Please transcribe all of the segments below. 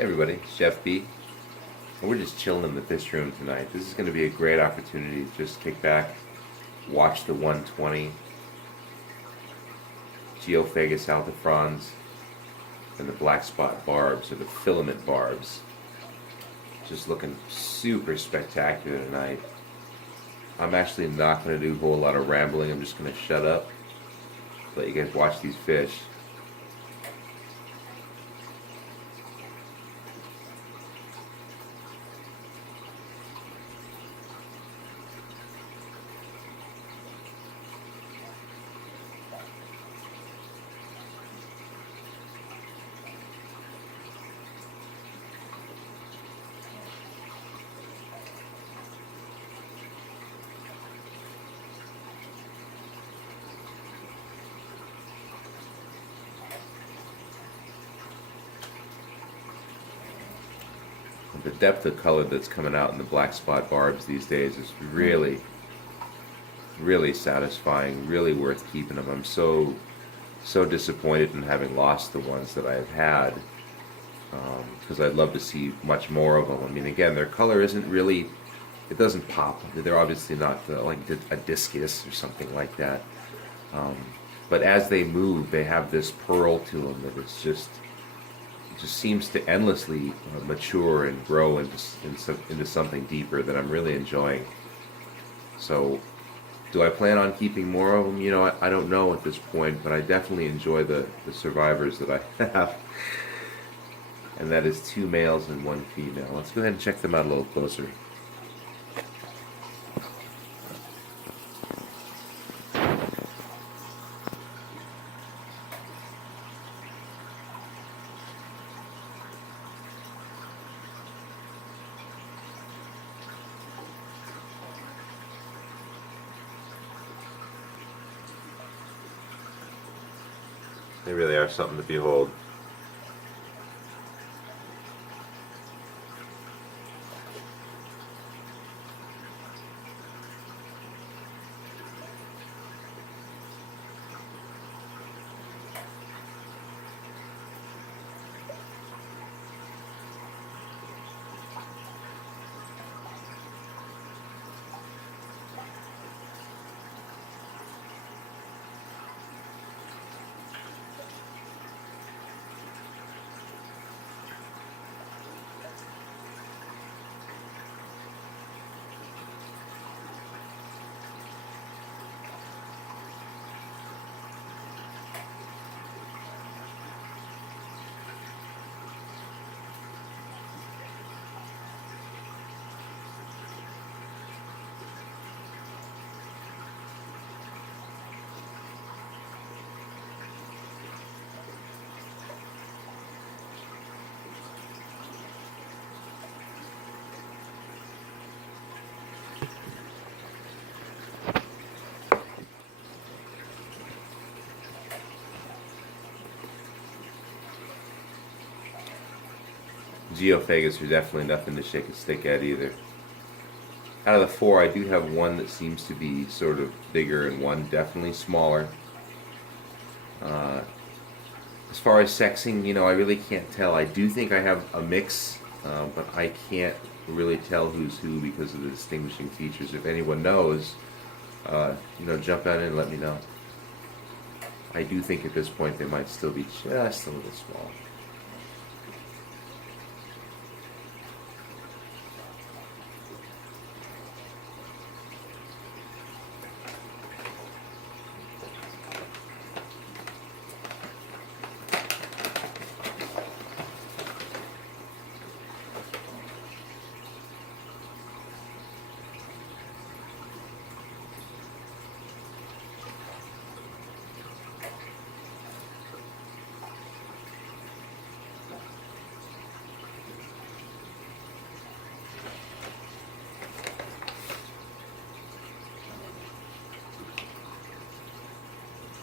Hey everybody, it's Chef B. And we're just chilling in the fish room tonight. This is going to be a great opportunity to just kick back, watch the 120 Geophagus Altifrons and the black spot barbs, or the filament barbs. Just looking super spectacular tonight. I'm actually not going to do a whole lot of rambling. I'm just going to shut up, let you guys watch these fish. The depth of color that's coming out in the black spot barbs these days is really, really satisfying, really worth keeping them. I'm so disappointed in having lost the ones that I've had, because I'd love to see much more of them. I mean, again, their color isn't really, it doesn't pop. They're obviously not like a discus or something like that. But as they move, they have this pearl to them that it's just seems to endlessly mature and grow into something deeper that I'm really enjoying. So, do I plan on keeping more of them? You know, I don't know at this point, but I definitely enjoy the survivors that I have. And that is 2 males and 1 female. Let's go ahead and check them out a little closer. They really are something to behold. Geophagus are definitely nothing to shake a stick at either. Out of the 4, I do have one that seems to be sort of bigger and one definitely smaller. As far as sexing, you know, I really can't tell. I do think I have a mix, but I can't really tell who's who because of the distinguishing features. If anyone knows, you know, jump out and let me know. I do think at this point they might still be just a little small.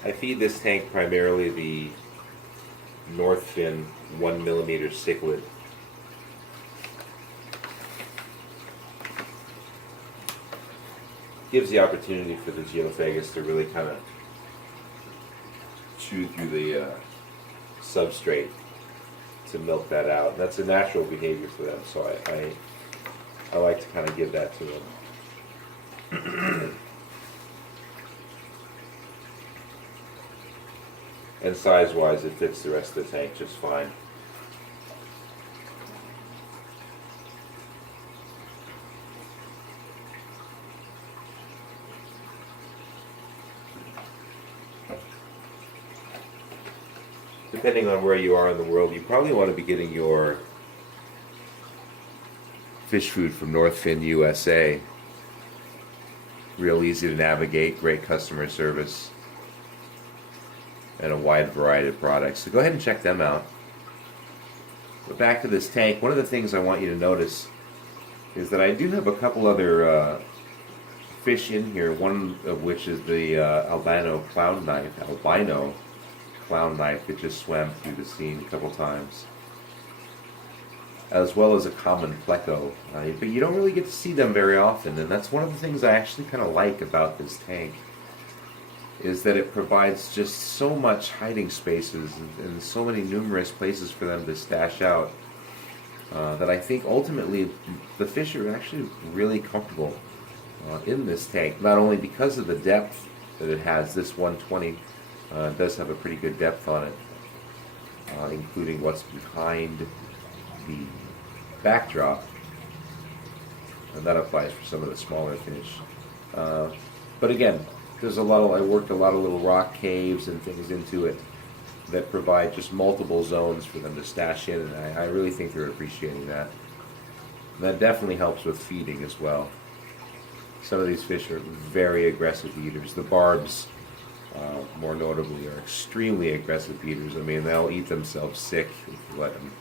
I feed this tank primarily the North Fin 1mm cichlid. Gives the opportunity for the Geophagus to really kind of chew through the substrate to milk that out. And that's a natural behavior for them, so I like to kind of give that to them. And size-wise, it fits the rest of the tank just fine. Depending on where you are in the world, you probably want to be getting your fish food from Northfin USA. Real easy to navigate, great customer service, and a wide variety of products. So go ahead and check them out. But back to this tank, one of the things I want you to notice is that I do have a couple other fish in here, one of which is the albino clown knife that just swam through the scene a couple times, as well as a common pleco. But you don't really get to see them very often, and that's one of the things I actually kind of like about this tank, is that it provides just so much hiding spaces and so many numerous places for them to stash out, that I think ultimately the fish are actually really comfortable in this tank, not only because of the depth that it has. This 120 does have a pretty good depth on it, including what's behind the backdrop, and that applies for some of the smaller fish. But again, there's I worked a lot of little rock caves and things into it that provide just multiple zones for them to stash in, and I really think they're appreciating that. And that definitely helps with feeding as well. Some of these fish are very aggressive eaters. The barbs, more notably, are extremely aggressive eaters. I mean, they'll eat themselves sick if you let them.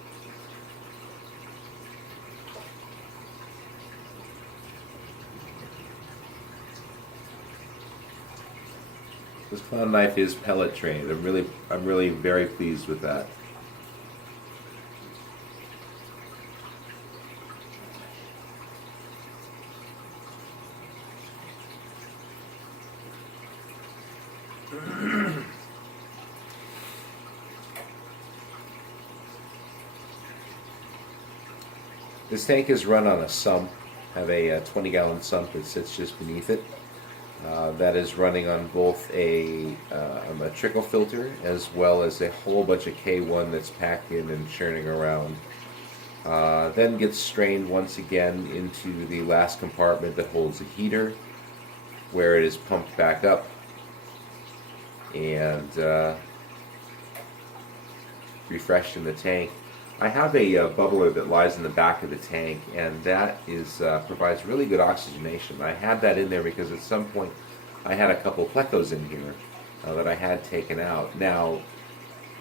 This clown knife is pellet trained. I'm really very pleased with that. This tank is run on a sump. I have a 20-gallon sump that sits just beneath it. That is running on both a trickle filter as well as a whole bunch of K1 that's packed in and churning around. Then gets strained once again into the last compartment that holds a heater, where it is pumped back up and refreshed in the tank. I have a bubbler that lies in the back of the tank, and that provides really good oxygenation. I had that in there because at some point I had a couple plecos in here that I had taken out. Now,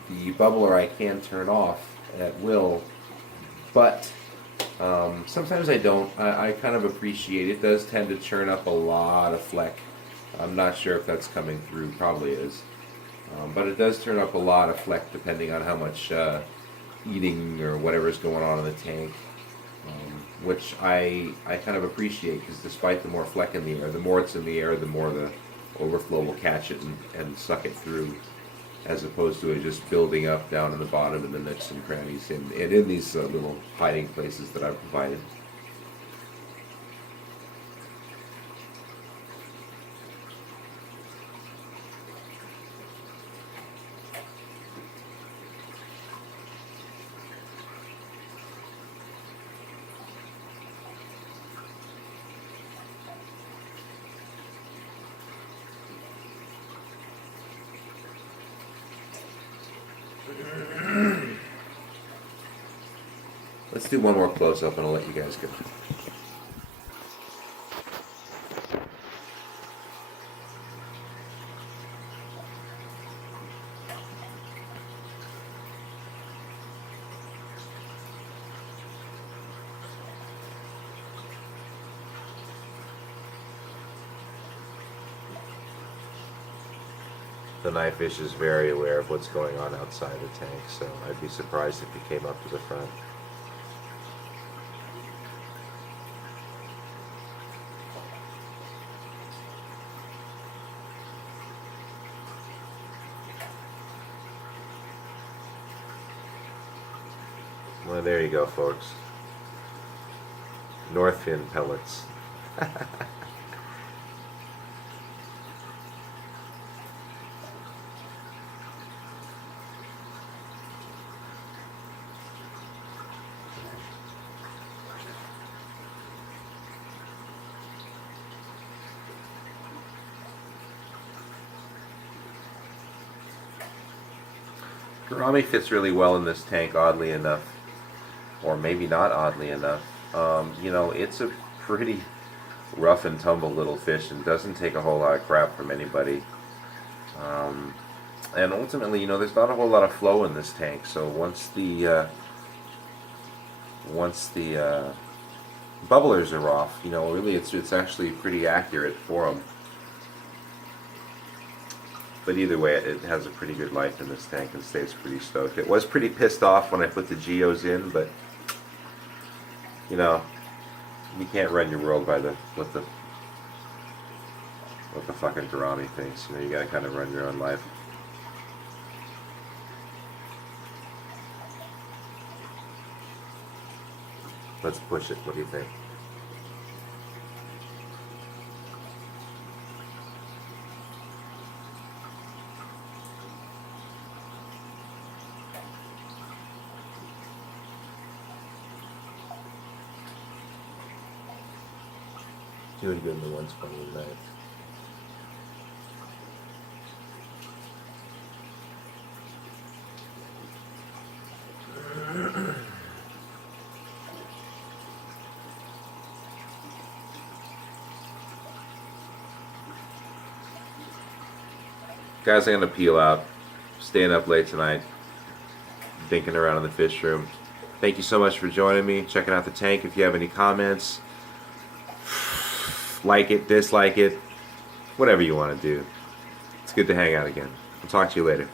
the bubbler I can turn off at will, but sometimes I don't. I kind of appreciate it. It does tend to churn up a lot of fleck. I'm not sure if that's coming through, probably is. But it does turn up a lot of fleck depending on how much eating or whatever's going on in the tank, which I kind of appreciate, because despite the more fleck in the air, the more it's in the air, the more the overflow will catch it and suck it through, as opposed to it just building up down in the bottom in the nooks and crannies and in these little hiding places that I've provided. Let's do one more close-up and I'll let you guys go. The knifefish is very aware of what's going on outside the tank, so I'd be surprised if he came up to the front. Well, there you go, folks. North fin pellets. Gourami fits really well in this tank, oddly enough, or maybe not oddly enough. You know, it's a pretty rough and tumble little fish and doesn't take a whole lot of crap from anybody. And ultimately, you know, there's not a whole lot of flow in this tank, so once the bubblers are off, you know, really it's actually pretty accurate for them. But either way, it has a pretty good life in this tank and stays pretty stoked. It was pretty pissed off when I put the geos in, but you know, you can't run your world by what the fucking gourami thinks. You know, you gotta kind of run your own life. Let's push it. What do you think? Doing good in the 120 tonight. Guys, I'm gonna peel out. Staying up late tonight, dinking around in the fish room. Thank you so much for joining me, checking out the tank. If you have any comments, like it, dislike it, whatever you want to do. It's good to hang out again. I'll talk to you later.